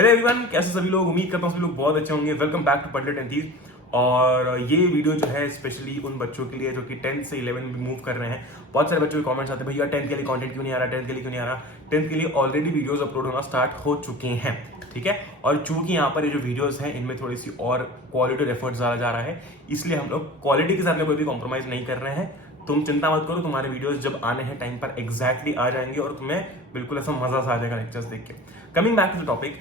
Hello everyone, कैसे सभी लोग। उम्मीद करता हूँ सभी लोग बहुत अच्छे होंगे। वेलकम बैक टू पढ़ले 10th। और ये वीडियो जो है स्पेशली उन बच्चों के लिए जो कि 10th से 11 में मूव कर रहे हैं। बहुत सारे बच्चों के कमेंट्स आते हैं, भैया 10th के लिए कंटेंट क्यों नहीं आ रहा, 10th के लिए क्यों नहीं आ रहा। 10th के लिए ऑलरेडी वीडियोस अपलोड होना स्टार्ट हो चुके हैं, ठीक है। और चूंकि यहाँ पर ये जो वीडियोस हैं इनमें थोड़ी सी और क्वालिटी एफर्ट ज्यादा जा रहा है, इसलिए हम लोग क्वालिटी के साथ में कोई भी कॉम्प्रोमाइज नहीं कर रहे हैं। तुम चिंता मत करो, तुम्हारे वीडियोस जब आने हैं टाइम पर एग्जैक्टली आ जाएंगे और तुम्हें बिल्कुल ऐसा मजा सा आ जाएगा लेक्चर्स देख के। Coming back to the topic,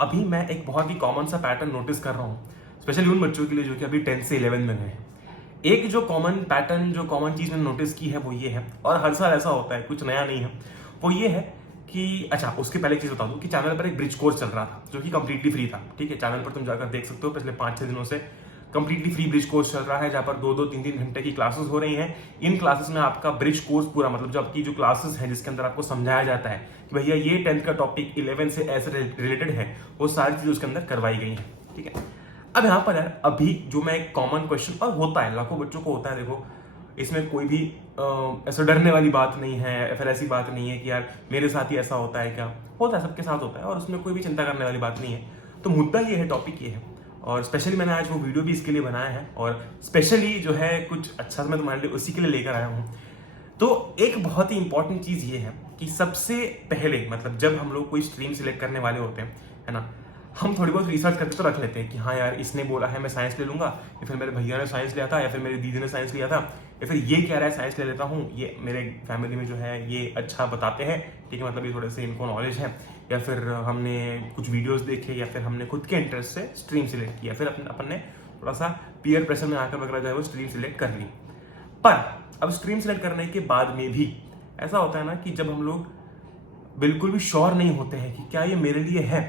अभी मैं एक बहुत ही कॉमन सा पैटर्न नोटिस कर रहा हूँ, स्पेशली उन बच्चों के लिए जो कि अभी 10 से 11 में गए हैं। एक जो कॉमन पैटर्न, जो कॉमन चीज मैंने नोटिस की है वो ये है, और हर साल ऐसा होता है, कुछ नया नहीं है। वो ये है कि अच्छा, उसके पहले एक चीज बता दूं कि चैनल पर एक ब्रिज कोर्स चल रहा था जो कि कंप्लीटली फ्री था, ठीक है। चैनल पर तुम जाकर देख सकते हो, पिछले 5-6 दिनों से कंप्लीटली फ्री ब्रिज कोर्स चल रहा है, जहां पर 2-2, 3-3 घंटे की क्लासेस हो रही हैं। इन क्लासेस में आपका ब्रिज कोर्स पूरा, मतलब जो आपकी जो क्लासेस है जिसके अंदर आपको समझाया जाता है कि भैया ये 10th का टॉपिक 11 से ऐसे रिलेटेड है, वो सारी चीजें उसके अंदर करवाई गई हैं, ठीक है। अब यहाँ पर यार अभी जो मैं एक कॉमन क्वेश्चन, और होता है लाखों बच्चों को होता है, देखो इसमें कोई भी ऐसा डरने वाली बात नहीं है, या फिर ऐसी बात नहीं है कि यार मेरे साथ ही ऐसा होता है, क्या होता है, सबके साथ होता है, और उसमें कोई भी चिंता करने वाली बात नहीं है। तो मुद्दा ये है, टॉपिक ये है, और स्पेशली मैंने आज वो वीडियो भी इसके लिए बनाया है, और स्पेशली जो है कुछ अच्छा मैं तुम्हारे लिए उसी के लिए लेकर आया हूँ। तो एक बहुत ही इंपॉर्टेंट चीज ये है कि सबसे पहले, मतलब जब हम लोग कोई स्ट्रीम सिलेक्ट करने वाले होते हैं, है ना, हम थोड़ी बहुत रिसर्च करके तो रख लेते हैं कि हाँ यार इसने बोला है मैं साइंस ले लूंगा, या फिर मेरे भैया ने साइंस लिया था, या फिर मेरी दीदी ने साइंस लिया था, या फिर ये कह रहा है साइंस ले लेता हूँ, ये मेरे फैमिली में जो है ये अच्छा बताते हैं, ठीक है, मतलब ये थोड़े से इनको नॉलेज है, या फिर हमने कुछ वीडियोस देखे, या फिर हमने खुद के इंटरेस्ट से स्ट्रीम सिलेक्ट किया, फिर अपन ने थोड़ा सा पीयर प्रेशर में आकर वगैरह जो है वो स्ट्रीम सिलेक्ट कर ली। पर अब स्ट्रीम सिलेक्ट करने के बाद में भी ऐसा होता है ना कि जब हम लोग बिल्कुल भी श्योर नहीं होते हैं कि क्या ये मेरे लिए है,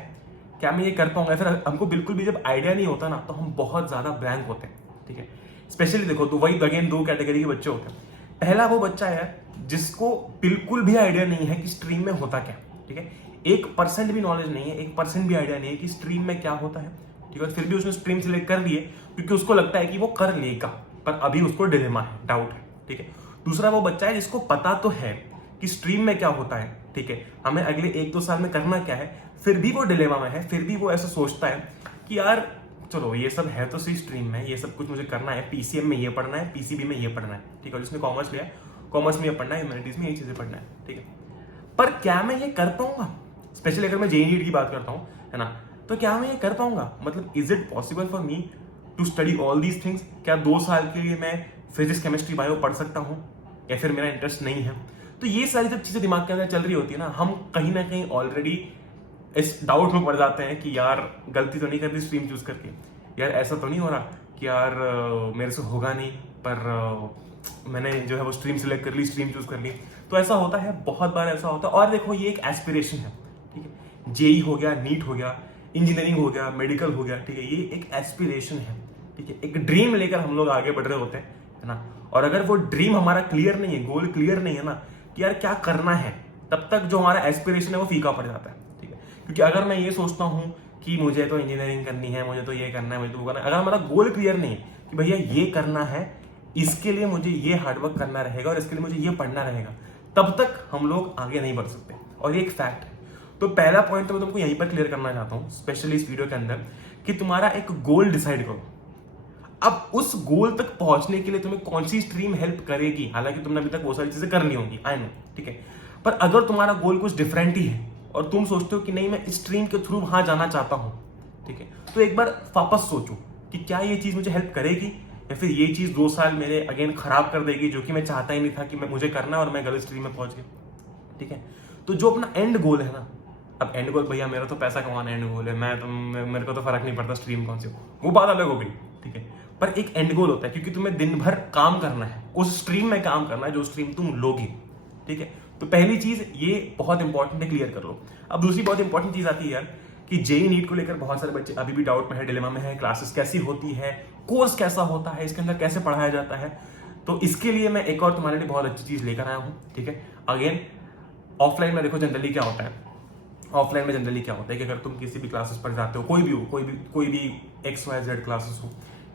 क्या मैं ये कर पाऊंगा, फिर हमको बिल्कुल भी जब आइडिया नहीं होता ना, तो हम बहुत ज्यादा ब्लैंक होते हैं, ठीक है। स्पेशली देखो, तो वही अगेन 2 कैटेगरी के बच्चे होते हैं। पहला वो बच्चा है जिसको बिल्कुल भी आइडिया नहीं है कि स्ट्रीम में होता क्या, ठीक है। 1% भी नॉलेज नहीं है, 1% भी आइडिया नहीं है कि स्ट्रीम में क्या होता है, ठीक है। फिर भी उसने स्ट्रीम सिलेक्ट कर लिए क्योंकि उसको लगता है कि वो कर लेगा, पर अभी उसको डिलेमा है, डाउट है, ठीक है। दूसरा वो बच्चा है जिसको पता तो है कि स्ट्रीम में क्या होता है, ठीक है, हमें अगले 1-2 साल में करना क्या है, फिर भी वो डिलेमा में है, फिर भी वो ऐसा सोचता है कि यार चलो ये सब है तो सही स्ट्रीम में, ये सब कुछ मुझे करना है, पीसीएम में ये पढ़ना है, पीसीबी में ये पढ़ना है, ठीक है। जिसने कॉमर्स लिया, कॉमर्स में ये पढ़ना है, ह्यूमैनिटीज में ये चीजें पढ़ना है, ठीक है। पर क्या मैं ये कर पाऊंगा, स्पेशली अगर मैं जेईई नीट की बात करता हूँ, है ना, तो क्या मैं ये कर पाऊंगा, मतलब is it possible for me to study all these things. क्या 2 साल के लिए मैं फिजिक्स, केमिस्ट्री, बायो पढ़ सकता हूँ, या फिर मेरा इंटरेस्ट नहीं है। तो ये सारी जब चीजें दिमाग के अंदर चल रही होती है ना, हम कहीं ना कहीं ऑलरेडी इस डाउट में पड़ जाते हैं कि यार गलती तो नहीं करती स्ट्रीम चूज करके, यार ऐसा तो नहीं हो रहा कि यार मेरे से होगा नहीं, पर मैंने जो है वो स्ट्रीम सिलेक्ट कर ली, स्ट्रीम चूज कर ली। तो ऐसा होता है, बहुत बार ऐसा होता है। और देखो ये एक एस्पिरेशन है, ठीक है, जेई हो गया, नीट हो गया, इंजीनियरिंग हो गया, मेडिकल हो गया, ठीक है, ये एक एस्पिरेशन है, ठीक है, एक ड्रीम लेकर हम लोग आगे बढ़ रहे होते हैं, है ना। और अगर वो ड्रीम हमारा क्लियर नहीं है, गोल क्लियर नहीं है ना कि यार क्या करना है, तब तक जो हमारा एस्पिरेशन है वो फीका पड़ जाता है, ठीक है। क्योंकि अगर मैं ये सोचता हूं कि मुझे तो इंजीनियरिंग करनी है, मुझे तो ये करना है, मुझे तो वो करना है, अगर हमारा गोल क्लियर नहीं है कि भैया ये करना है, इसके लिए मुझे ये हार्डवर्क करना रहेगा और इसके लिए मुझे ये पढ़ना रहेगा, तब तक हम लोग आगे नहीं बढ़ सकते, और ये एक फैक्ट है। तो पहला पॉइंट तो मैं तुमको यहीं पर क्लियर करना चाहता हूं, स्पेशली इस वीडियो के अंदर, कि तुम्हारा एक गोल डिसाइड करो। अब उस गोल तक पहुंचने के लिए तुम्हें कौन सी स्ट्रीम हेल्प करेगी, हालांकि तुमने अभी तक वो सारी चीजें कर ली होंगी, आई नो, ठीक है। पर अगर तुम्हारा गोल कुछ डिफरेंट ही है और तुम सोचते हो कि नहीं मैं इस स्ट्रीम के थ्रू वहां जाना चाहता हूं, ठीक है, तो एक बार वापस सोचो कि क्या ये चीज मुझे हेल्प करेगी, या फिर ये चीज 2 साल मेरे अगेन खराब कर देगी, जो कि मैं चाहता ही नहीं था कि मैं मुझे करना है और मैं गलत स्ट्रीम में पहुंच गया, ठीक है। तो जो अपना एंड गोल है ना, अब एंड गोल भैया मेरा तो पैसा कमाना एंड गोल है, मेरे को तो फर्क नहीं पड़ता स्ट्रीम कौन सी हो, वो बात अलग हो गई, ठीक है। पर एक एंड गोल होता है, क्योंकि तुम्हें दिन भर काम करना है, उस स्ट्रीम में काम करना है जो स्ट्रीम तुम लोगे, ठीक है। तो पहली चीज ये बहुत इंपॉर्टेंट है, क्लियर कर लो। अब दूसरी बहुत इंपॉर्टेंट चीज आती है यार कि जेईई नीट को लेकर बहुत सारे बच्चे अभी भी डाउट में है, डिलेमा में है, क्लासेस कैसी होती है, कोर्स कैसा होता है, इसके अंदर कैसे पढ़ाया जाता है। तो इसके लिए मैं एक और तुम्हारे लिए बहुत अच्छी चीज लेकर आया हूं, ठीक है। अगेन ऑफलाइन में देखो जनरली क्या होता है, ऑफलाइन में जनरली क्या होता है कि अगर तुम किसी भी क्लासेस पर जाते हो, कोई भी XYZ क्लासेस हो,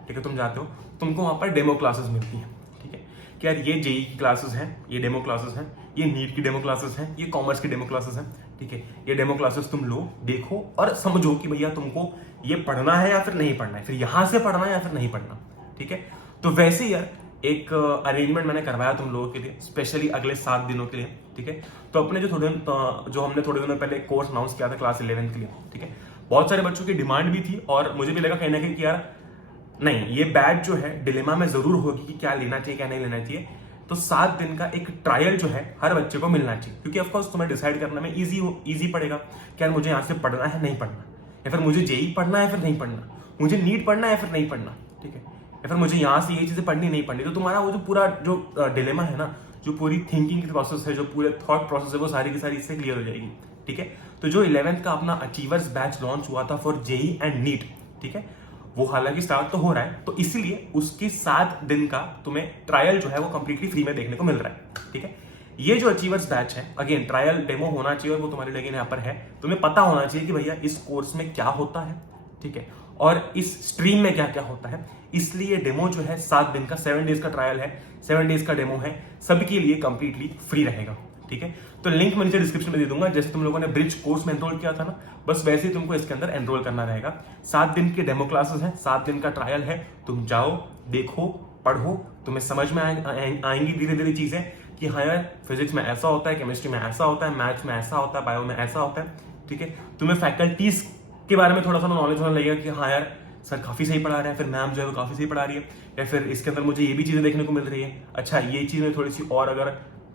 ठीक है, तुम जाते हो, तुमको वहां पर डेमो क्लासेस मिलती हैं, ठीक है, कि यार ये जेईई की क्लासेस हैं, ये डेमो क्लासेस हैं, ये नीट की डेमो क्लासेस हैं, ये कॉमर्स की डेमो क्लासेस हैं, ठीक है। ये डेमो क्लासेस तुम लो, देखो और समझो कि भैया तुमको ये पढ़ना है या फिर नहीं पढ़ना है, फिर यहां से पढ़ना है या फिर नहीं पढ़ना, ठीक है। तो वैसे यार एक अरेंजमेंट मैंने करवाया तुम लोगों के लिए स्पेशली अगले 7 दिनों के लिए, ठीक है। तो अपने जो हमने थोड़े दिनों पहले कोर्स अनाउंस किया था क्लास 11 के लिए, ठीक है, बहुत सारे बच्चों की डिमांड भी थी और मुझे भी लगा कहीं ना कहीं कि यार नहीं, ये बैच जो है डिलेमा में जरूर होगी कि क्या लेना चाहिए क्या नहीं लेना चाहिए। तो 7 दिन का एक ट्रायल जो है हर बच्चे को मिलना चाहिए, क्योंकि ऑफकोर्स तुम्हें डिसाइड करने में इजी पड़ेगा कि यार मुझे यहाँ से पढ़ना है नहीं पढ़ना, या फिर मुझे जेई पढ़ना है फिर नहीं पढ़ना, मुझे नीट पढ़ना है फिर नहीं पढ़ना, ठीक है, या फिर मुझे यहाँ से ये चीजें पढ़नी नहीं पढ़नी। तो तुम्हारा वो जो पूरा जो डिलेमा है ना, जो पूरी थिंकिंग की प्रोसेस है, जो पूरे थॉट प्रोसेस है, वो सारी की सारी इससे क्लियर हो जाएगी, ठीक है। तो जो 11th का अपना अचीवर्स बैच लॉन्च हुआ था फॉर जेई एंड नीट, ठीक है, वो हालांकि स्टार्ट तो हो रहा है, तो इसीलिए उसकी 7 दिन का तुम्हें ट्रायल जो है वो कंप्लीटली फ्री में देखने को मिल रहा है, ठीक है। ये जो अचीवर्स बैच है, अगेन ट्रायल डेमो होना चाहिए और वो तुम्हारे लिए यहाँ पर है, तुम्हें पता होना चाहिए कि भैया इस कोर्स में क्या होता है, ठीक है, और इस स्ट्रीम में क्या क्या होता है। इसलिए डेमो जो है 7 दिन का 7 डेज का ट्रायल है, 7 डेज का डेमो है, सबके लिए कंप्लीटली फ्री रहेगा, ठीक है। तो लिंक मैं नीचे डिस्क्रिप्शन में दे दूंगा, जैसे तुम लोगों ने ब्रिज कोर्स में एनरोल किया था ना, बस वैसे ही तुमको इसके अंदर एनरोल करना रहेगा। 7 दिन के डेमो क्लासेस हैं, 7 दिन का ट्रायल है, तुम जाओ देखो पढ़ो, तुम्हें समझ में आएंगी धीरे धीरे चीजें कि हाँ यार फिजिक्स में ऐसा होता है, केमिस्ट्री में ऐसा होता है, मैथ्स में ऐसा होता है, बायो में ऐसा होता है, ठीक है। तुम्हें फैकल्टीज के बारे में थोड़ा सा नॉलेज होने लगेगा कि हाँ यार सर काफी सही पढ़ा रहे हैं, फिर मैम जो है वो काफी सही पढ़ा रही है, या फिर इसके अंदर मुझे ये भी चीजें देखने को मिल रही है, अच्छा ये चीज में थोड़ी सी और अगर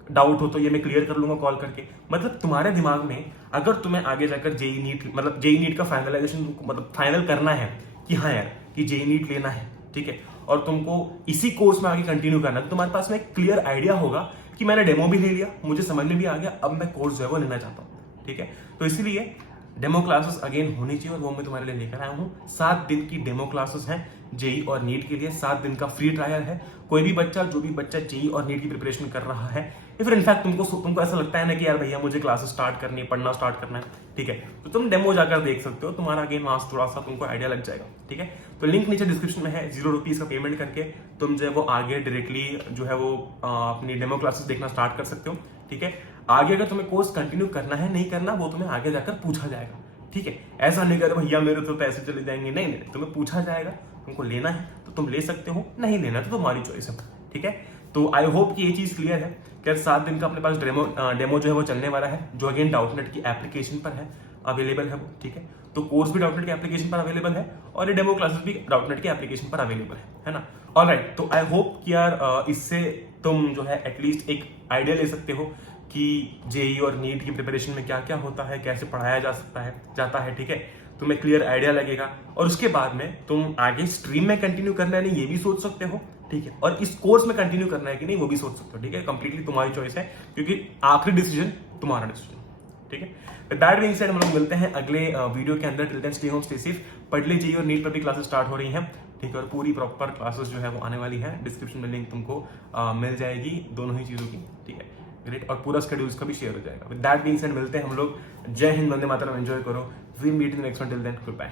डाउट हो तो ये मैं क्लियर कर लूंगा कॉल करके। मतलब तुम्हारे दिमाग में अगर तुम्हें आगे जाकर जेई नीट का फाइनलाइजेशन मतलब फाइनल करना है कि हाँ यार कि जेई नीट लेना है, ठीक है, और तुमको इसी कोर्स में आगे कंटिन्यू करना है, तो तुम्हारे पास में एक क्लियर आइडिया होगा कि मैंने डेमो भी ले लिया, मुझे समझ में भी आ गया, अब मैं कोर्स जो है वो लेना चाहता हूँ, ठीक है। तो इसीलिए डेमो क्लासेस अगेन होनी चाहिए और वो मैं तुम्हारे लिए लेकर आया हूँ। 7 दिन की डेमो क्लासेस हैं जेई और नीट के लिए, 7 दिन का फ्री ट्रायल है। कोई भी बच्चा जो भी बच्चा जेई और नीट की प्रिपरेशन कर रहा है, या फिर इनफैक्ट तुमको ऐसा लगता है ना कि यार भैया मुझे क्लासेस स्टार्ट करनी है, पढ़ना स्टार्ट करना है, ठीक है, तो तुम डेमो जाकर देख सकते हो, तुम्हारा अगेन वहां से थोड़ा सा तुमको आइडिया लग जाएगा, ठीक है। तो लिंक नीचे डिस्क्रिप्शन में है, 0 रुपीज का पेमेंट करके तुम जो है वो आगे डायरेक्टली जो है वो अपनी डेमो क्लासेस देखना स्टार्ट कर सकते हो, ठीक है। आगे अगर तुम्हें कोर्स कंटिन्यू करना है नहीं करना वो तुम्हें आगे जाकर पूछा जाएगा, ठीक है। ऐसा नहीं कर भैया मेरे तो पैसे चले जाएंगे, नहीं नहीं, तुम्हें पूछा जाएगा, तुमको लेना है तो तुम ले सकते हो, नहीं लेना तो तुम्हारी चॉइस है, ठीक है। तो आई होप कि ये चीज क्लियर है कि 7 दिन का अपने पास डेमो जो है वो चलने वाला है, जो अगेन डाउटनेट की एप्लीकेशन पर है, अवेलेबल है वो, ठीक है। तो कोर्स भी डाउटनेट की एप्लीकेशन पर अवेलेबल है और ये डेमो क्लासेस भी डाउटनेट की एप्लीकेशन पर अवेलेबल है ना। ऑलराइट, तो आई होप कि यार इससे तुम जो है एटलीस्ट एक आइडिया ले सकते हो कि जेई और नीट की प्रिपरेशन में क्या क्या होता है, कैसे पढ़ाया जाता है, ठीक है। तुम्हें क्लियर आइडिया लगेगा और उसके बाद में तुम आगे स्ट्रीम में कंटिन्यू करना है नहीं ये भी सोच सकते हो, ठीक है, और इस कोर्स में कंटिन्यू करना है कि नहीं वो भी सोच सकते हो, ठीक है। कंप्लीटली तुम्हारी चॉइस है, क्योंकि आखिरी डिसीजन तुम्हारा डिसीजन, ठीक है। दैट बीइंग सेड हम लोग मिलते हैं अगले वीडियो के अंदर। Till then stay home stay safe. पढ़ ले जेई और नीट पर भी क्लासेस स्टार्ट हो रही हैं, ठीक है, और पूरी प्रॉपर क्लासेस जो है वो आने वाली है। डिस्क्रिप्शन में लिंक तुमको मिल जाएगी दोनों ही चीजों की, ठीक है, ग्रेट, और पूरा शेड्यूल का भी शेयर हो जाएगा। विद दैट बीइंग सेड मिलते हैं हम लोग। जय हिंद, वंदे मातरम, एंजॉय करो। We meet in next one, till then good bye.